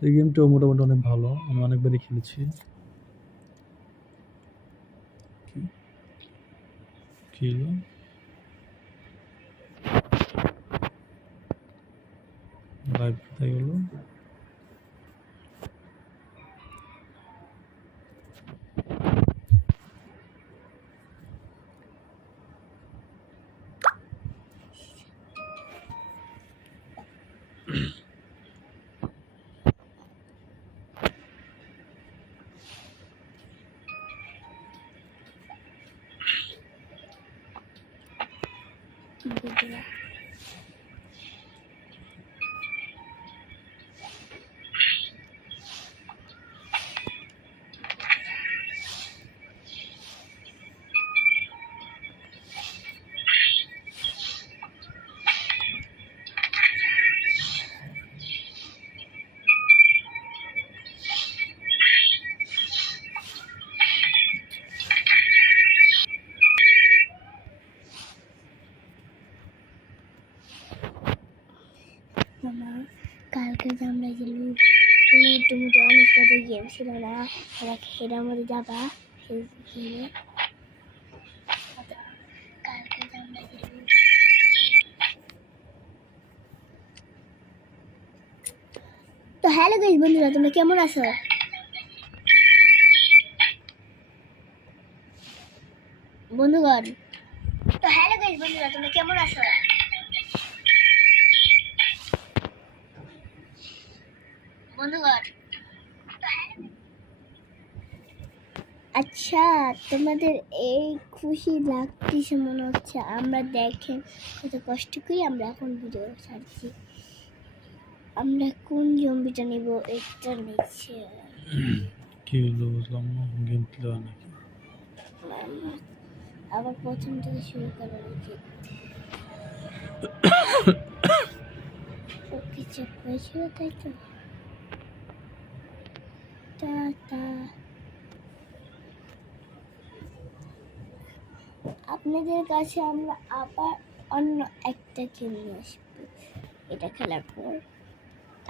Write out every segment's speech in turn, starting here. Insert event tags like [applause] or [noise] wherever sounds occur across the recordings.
এই গেমটাও মোটামুটি অনেক ভালো। আমি অনেকবারই খেলেছি। লাইভ কোথায় গেল? 你不知 মামা কালকে যে আমরা যে লুডো মুডো অনেক কত গেম ছিল না? ওরা খেলার মধ্যে যাবা। খেলে আমরা তো হ্যালো গাইস বন্ধুরা, তোমরা কেমন আছো? বন্ধুগণ, তো হ্যালো গাইস বন্ধুরা, তোমরা কেমন আছো? বন্ধুগণ আচ্ছা তোমাদের এই খুশি লাগতেছে মনে হচ্ছে। আমরা দেখেন কত কষ্ট করে আমরা এখন ভিডিও ছাড়ছি। আমরা কোন জম্বিটা নিব এটা নিচ্ছে। কি হলো বুঝলাম না গেম প্লেয়ার নাকি? আবার প্রথম থেকে শুরু করা উচিত [coughs] সব কিছু হয়েছিল তাই তো? আপনাদের কাছে আমরা আবার অন্য একটা নিয়ে আসব। এটা খেলার পর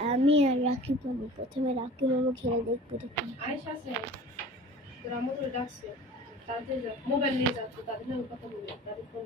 আমি আর রাখি মামু প্রথমে রাখি মামু খেলে দেখব তাড়াতাড়ি মোবাইল নিয়ে যা তো তাদের কথা বলি তাদের ফোন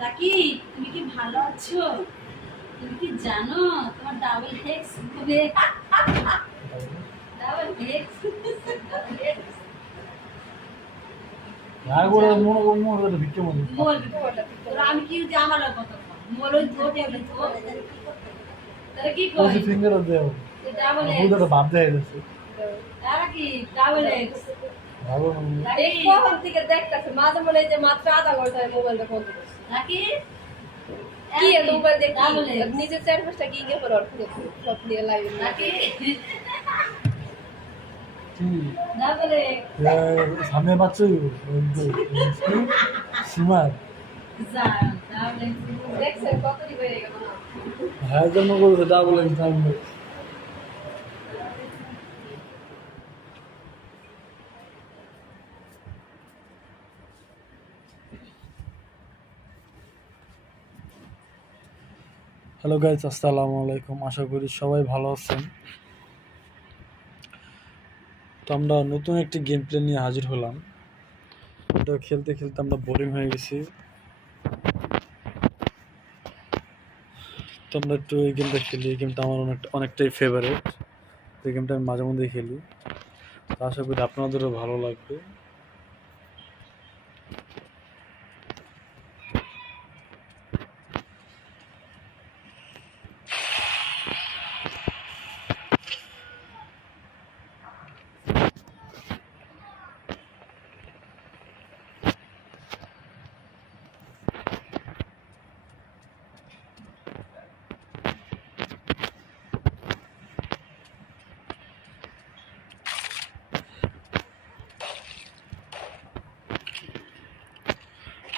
রাকি তুমি কি ভালো আছো? তুমি কি জানো তোমার ডাবল হেক্স হবে? ডাবল হেক্স আর করে মনে করো মনে করে ভিক্ষে মনে বলবি। আমি কি যে আমার কথা বলো তো তো তারা কি কয় ওই ফিঙ্গার দেও ডাবল দেয় গেছে তারা কি ডাবল হেক্স ভালো এই কখন থেকে দেখতেছে মাঝে মনে যে মাত্র আধা ঘন্টায় মোবাইলটা বন্ধ করছে কি এত মোবাইল দেখি ডাবল চার পাঁচটা কি করে অর্থ সব নিয়ে লাইভে রাকি কি ডাবল হেক্স সামনে বাচ্চা সীমার হয়ে গেল না হ্যাঁ জন্য বলছে ডাবল এক্সাম হ্যালো গাইজ আসসালামু আলাইকুম। আশা করি সবাই ভালো আছেন। তো আমরা নতুন একটি গেম প্লে নিয়ে হাজির হলাম। এটা খেলতে খেলতে আমরা বোরিং হয়ে গেছি। তো আমরা একটু এই গেমটা খেলি, এই গেমটা আমার অনেক, অনেকটাই ফেভারেট এই গেমটা আমি মাঝে মধ্যেই খেলি আশা করি আপনাদেরও ভালো লাগবে।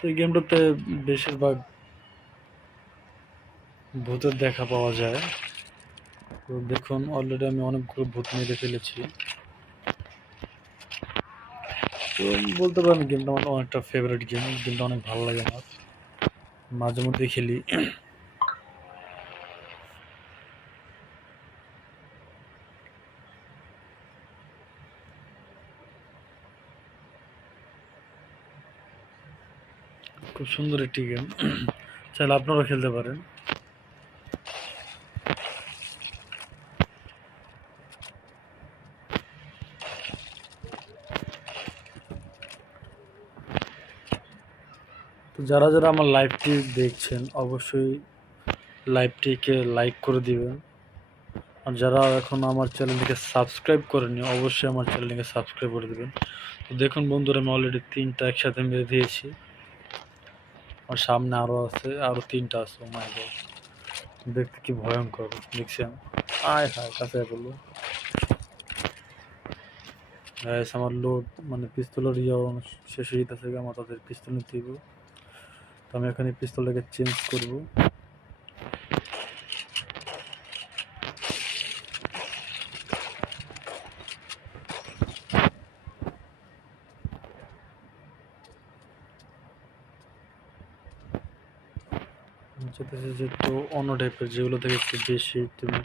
এই গেমটাতে বেশিরভাগ ভূতের দেখা পাওয়া যায়। তো দেখুন অলরেডি আমি অনেকগুলো ভূত মেরে ফেলেছি। তো বলতে পারেন, গেমটা আমার অনেকটা ফেভারিট গেম গেমটা অনেক ভালো লাগে আমার। মাঝে মধ্যে খেলি। খুব সুন্দর একটি গেম চাইলে আপনারাও খেলতে পারেন। তো যারা যারা আমার লাইভটি দেখছেন, অবশ্যই লাইভটিকে লাইক করে দিবেন। আর যারা এখন আমার চ্যানেলটিকে সাবস্ক্রাইব করেনি অবশ্যই আমার চ্যানেলটিকে সাবস্ক্রাইব করে দেবেন। তো দেখুন বন্ধুরা, আমি অলরেডি তিনটা একসাথে মেরে দিয়েছি। আর সামনে আরও আছে, আরও তিনটা আছে মাই গড দেখতে কি ভয়ঙ্কর দেখছেন আয় হায়, কাছে বলল। গাইস আমার লোড মানে পিস্তলের ইয়ে শেষ হয়ে যেতেছে আমার তাদের পিস্তল নিতে দিব তো আমি এখানে পিস্তলটাকে চেঞ্জ করব। যেতেছে যে অন্য টাইপের যেগুলো থেকে একটু বেশি তুমি